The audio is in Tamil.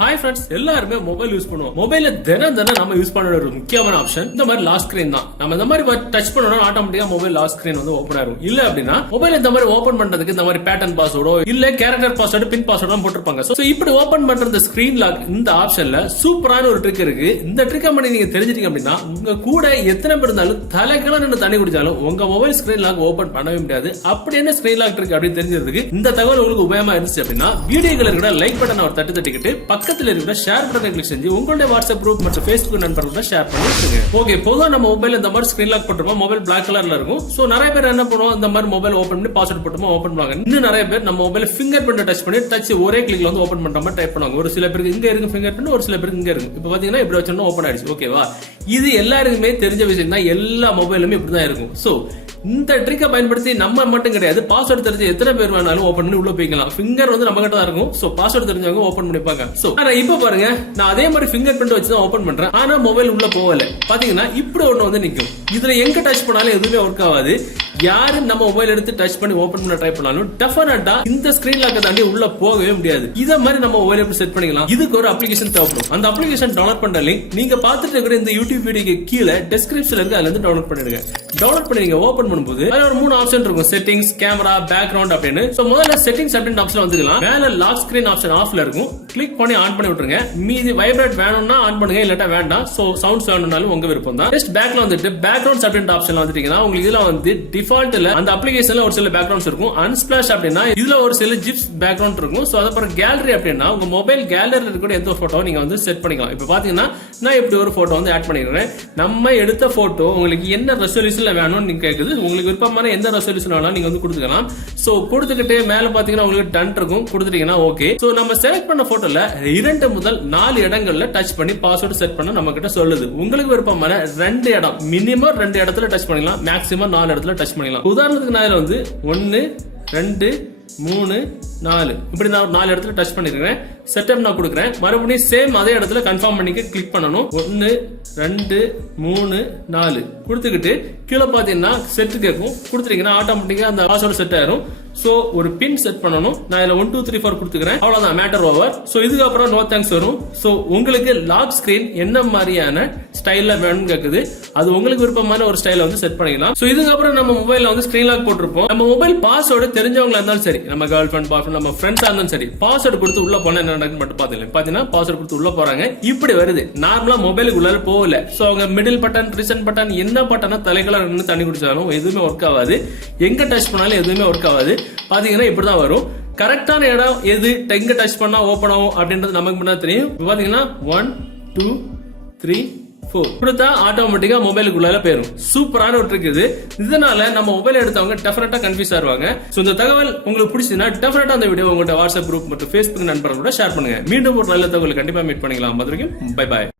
ஹாய் ஃப்ரெண்ட்ஸ், எல்லாருமே மொபைல் யூஸ் பண்ணுவோம். மொபைல தினம் நம்ம யூஸ் பண்ண ஒரு முக்கியமான ஆப்ஷன் இந்த மாதிரி லாக் ஸ்கிரீன் தான். நம்ம இந்த மாதிரி டச் பண்ணோம்னா ஆட்டோமேட்டிக்கா மொபைல் லாக் ஸ்கிரீன் வந்து ஓபன் ஆகும். இல்ல அப்படின்னா மொபைல் இந்த மாதிரி ஓபன் பண்றதுக்கு இந்த மாதிரி பேட்டர்ன் பாஸ்வேர்டோ இல்ல கேரக்டர் பாஸ்வேர்டு பின் பாஸ்வேர்டு போட்டிருப்பாங்க. சோ இப்படி ஓபன் பண்ற ஸ்கிரீன் லாக் இந்த ஆப்ஷன்ல சூப்பரான ஒரு ட்ரிக் இருக்கு. இந்த ட்ரிக்கை பண்ணி நீங்க தெரிஞ்சிட்டீங்க அப்படின்னா உங்க கூட எத்தனை பேர் இருந்தாலும் தலைக்கெல்லாம் நின்று தண்ணி குடிச்சாலும் உங்க மொபைல் ஸ்கிரீன் லாக் ஓபன் பண்ணவே முடியாது. அப்படி என்ன ஸ்கிரீன் லாக் ட்ரிக் அப்படின்னு தெரிஞ்சதுக்கு இந்த தகவல் உங்களுக்கு உபயோகமா இருந்துச்சு அப்படின்னா வீடியோல இருக்கிற லைக் பட்டன் ஒரு தட்டிக்கிட்டு பக்கத்துல இருக்கிற ஷேர் பட்டனை கிளிக் செஞ்சு உங்களுடைய வாட்ஸ்அப் குரூப் மற்றும் Facebook நண்பர்களோட ஷேர் பண்ணிடுங்க. ஓகே, பொதுவா நம்ம மொபைல் இந்த மாதிரி ஸ்கிரீன் லாக் போட்டுருப்போம். மொபைல் பிளாக் கலர்ல இருக்கும். சோ நிறைய பேர் என்ன பண்ணுவோம், இந்த மாதிரி மொபைல் ஓபன் பண்ணி பாஸ்வேர்ட் போட்டுமா ஓபன் பண்ணுவாங்க. இன்னும் நிறைய பேர் நம்ம மொபைல் ஃபிங்கர் பிரிண்ட் டச் பண்ணி டச் ஒரே கிளிக்ல வந்து ஓபன் பண்ற மாதிரி டைப் பண்ணுவாங்க. ஒரு சில பேருக்கு இங்க இருக்கு ஃபிங்கர் பிரிண்ட், ஒரு சில பேருக்கு இங்க இருக்கு. இப்போ பாத்தீங்கன்னா இப்படி வச்சோம்னா ஓபன் ஆயிடுச்சு. ஓகேவா, இது எல்லாருக்குமே தெரிஞ்ச விஷயம் தான். எல்லா மொபைலுமே இப்படிதான் இருக்கும். சோ இந்த ட்ரிக்கை பயன்படுத்தி நம்ம மட்டும் கிடையாது, பாஸ்வேர்ட் தெரிஞ்ச எத்தனை பேர் வேணாலும் ஓபன் பண்ணி உள்ள போய்க்கலாம். ஃபிங்கர் வந்து நம்ம கிட்ட தான் இருக்கும். சோ பாஸ்வேர்ட் தெரிஞ்சவங்க ஓபன் பண்ணிப்பாங்க. சோ ஆனா இப்ப பாருங்க, நான் அதே மாதிரி ஃபிங்கர் பிரிண்ட் வச்சு தான் ஓபன் பண்றேன். ஆனா மொபைல் உள்ள போகல. பாத்தீங்கன்னா இப்படி ஒண்ணு வந்து நிக்கும். இதுல எங்க டச் பண்ணாலும் எதுவுமே ஒர்க் ஆகாது. யாரு நம்ம மொபைல் எடுத்து டச் பண்ணி ஓபன் பண்ண ட்ரை பண்ணாலும் டெஃபினட்டா இந்த ஸ்கிரீன் லாக்கை தாண்டி உள்ள போகவே முடியாது. இத மாதிரி நம்ம மொபைல் எப்படி செட் பண்ணிக்கலாம், இதுக்கு ஒரு அப்ளிகேஷன் தேவைப்படும். அந்த அப்ளிகேஷன் டவுன்லோட் பண்ற லிங்க் நீங்க பாத்துட்டு இருக்கிற இந்த யூடியூப் வீடியோக்கு கீழே டிஸ்கிரிப்ஷன்ல இருக்கு. அதுல இருந்து டவுன்லோட் பண்ணிடுங்க. டவுன்லோட் பண்ணி நீங்க ஓபன் பண்ணும்போது அதுல ஒரு 3 ஆப்ஷன் இருக்கும், செட்டிங்ஸ், கேமரா, பேக்ரவுண்ட் அப்படின்னு. சோ முதல்ல செட்டிங்ஸ் அப்படின்னு ஆப்ஷன் வந்துக்கலாம். மேல லாக் ஸ்கிரீன் ஆப்ஷன் ஆஃப்ல இருக்கும். கிளிக் பண்ணி ஆன் பண்ணி விட்டுருங்க. மீதி வைப்ரேட் வேணும்னா ஆன் பண்ணுங்க, இல்லாட்டா வேண்டாம். சோ சவுண்ட்ஸ் வேணும்னாலும் உங்க விருப்பம் தான். ஜஸ்ட் பேக்ல வந்துட்டு பேக்ரவுண்ட்ஸ் அப்படின்ற ஆப்ஷன்ல வந்துட்டீங்கன்னா உங்களுக்கு இதுல வந்து டிஃபால்ட்ல அந்த அப்ளிகேஷன்ல ஒரு சில பேக்ரவுண்ட்ஸ் இருக்கும். அன்ஸ்பிளாஷ் அப்படின்னா இதுல ஒரு சில ஜிப்ஸ் பேக்ரவுண்ட் இருக்கும். சோ அதுக்கப்புறம் கேலரி அப்படின்னா உங்க மொபைல் கேலரியில் இருக்கக்கூடிய எந்த போட்டோ நீங்க வந்து செட் பண்ணிக்கலாம். இப்ப பாத்தீங்கன்னா நான் இப்படி ஒரு போட்டோ வந்து ஆட் பண்ணிக்கிறேன். நம்ம எடுத்த போட்டோ உங்களுக்கு என்ன ரெசல்யூஷன்ல வேணும்னு நீங்க கேக்குது. உங்களுக்கு விருப்பமான எந்த ரெசல்யூஷன் வேணாலும் நீங்க வந்து கொடுத்துக்கலாம். சோ கொடுத்துக்கிட்டு மேல பாத்தீங்கன்னா உங்களுக்கு டன் இருக்கும். கொடுத்துட்டீங்கன்னா ஓகே. சோ நம்ம செலக்ட் பண்ண போட்டோல 2 முதல் 4 இடங்கள்ல டச் பண்ணி பாஸ்வேர்ட் செட் பண்ண நம்ம கிட்ட சொல்லுது. உங்களுக்கு விருப்பமான 2 இடம், மினிமம் 2 இடத்துல டச் பண்ணிக்கலாம், மேக்ஸிமம் 4 இடத்துல டச் பண்ணிக்கலாம். உதாரணத்துக்கு நான் வந்து 1 2 3 4 இப்படி நான் 4 இடத்துல டச் பண்ணிருக்கேன். செட்டப் நான் கொடுக்குறேன். மறுபடியும் சேம் அதே இடத்துல கன்ஃபார்ம் பண்ணிக்க கிளிக் பண்ணணும். 1 2 3 4 கொடுத்துக்கிட்டு கீழே பாத்தீங்கன்னா செட் கேட்கும். கொடுத்துட்டீங்கன்னா ஆட்டோமேட்டிக்கா அந்த பாஸ்வேர்டு செட் ஆயிரும். சோ ஒரு பின் செட் பண்ணணும். நான் இதுல 1 2 3 4 கொடுத்துக்கிறேன். அவ்வளவுதான், மேட்டர் ஓவர். சோ இதுக்கப்புறம் நோ தேங்க்ஸ் வரும். சோ உங்களுக்கு லாக் ஸ்கிரீன் என்ன மாதிரியான ஸ்டைல்ல வேணும்னு கேக்குது. அது உங்களுக்கு விருப்பமான ஒரு ஸ்டைல வந்து செட் பண்ணிக்கலாம். சோ இதுக்கப்புறம் நம்ம மொபைல்ல வந்து ஸ்கிரீன் லாக் போட்டிருப்போம். நம்ம மொபைல் பாஸ்வேர்டு தெரிஞ்சவங்களா இருந்தாலும் சரி, நம்ம கேர்ள் ஃபிரெண்ட், பாய் ஃபிரெண்ட், நம்ம ஃப்ரெண்ட்ஸா இருந்தாலும் சரி, பாஸ்வேர்டு கொடுத்து உள்ள போனா என்ன நடக்குன்னு மட்டும் பாத்தீங்கன்னா பாஸ்வேர்டு கொடுத்து உள்ள போறாங்க. இப்படி வருது. நார்மலா மொபைலுக்கு உள்ள போகல. சோ அவங்க மிடில் பட்டன், ரீசென்ட் பட்டன், என்ன பட்டனா தலைகளை நின்று தண்ணி குடிச்சாலும் எதுவுமே ஒர்க் ஆகாது. எங்க டச் பண்ணாலும் எதுவுமே ஒர்க் ஆகாது. பாத்தீங்கன்னா இப்படிதான் வரும். கரெக்டான இடம் எது, எங்க டச் பண்ணா ஓபன் ஆகும் அப்படின்றது நமக்கு முன்னாடி தெரியும். பாத்தீங்கன்னா 1 2 3 4 கொடுத்தா ஆட்டோமேட்டிக்கா மொபைலுக்குள்ள போயிடும். சூப்பரான ஒரு ட்ரிக் இது. இதனால நம்ம மொபைல் எடுத்தவங்க டெஃபினட்டா கன்ஃபியூஸ் ஆவாங்க. சோ இந்த தகவல் உங்களுக்கு பிடிச்சதுன்னா டெஃபினட்டா அந்த வீடியோ உங்களோட வாட்ஸ்அப் குரூப் மற்றும் Facebook நண்பர்களோட ஷேர் பண்ணுங்க. மீண்டும் ஒரு நல்ல தகவல் கண்டிப்பா மீட் பண்ணிக்கலாம். அது வரைக்கும் பை பாய்.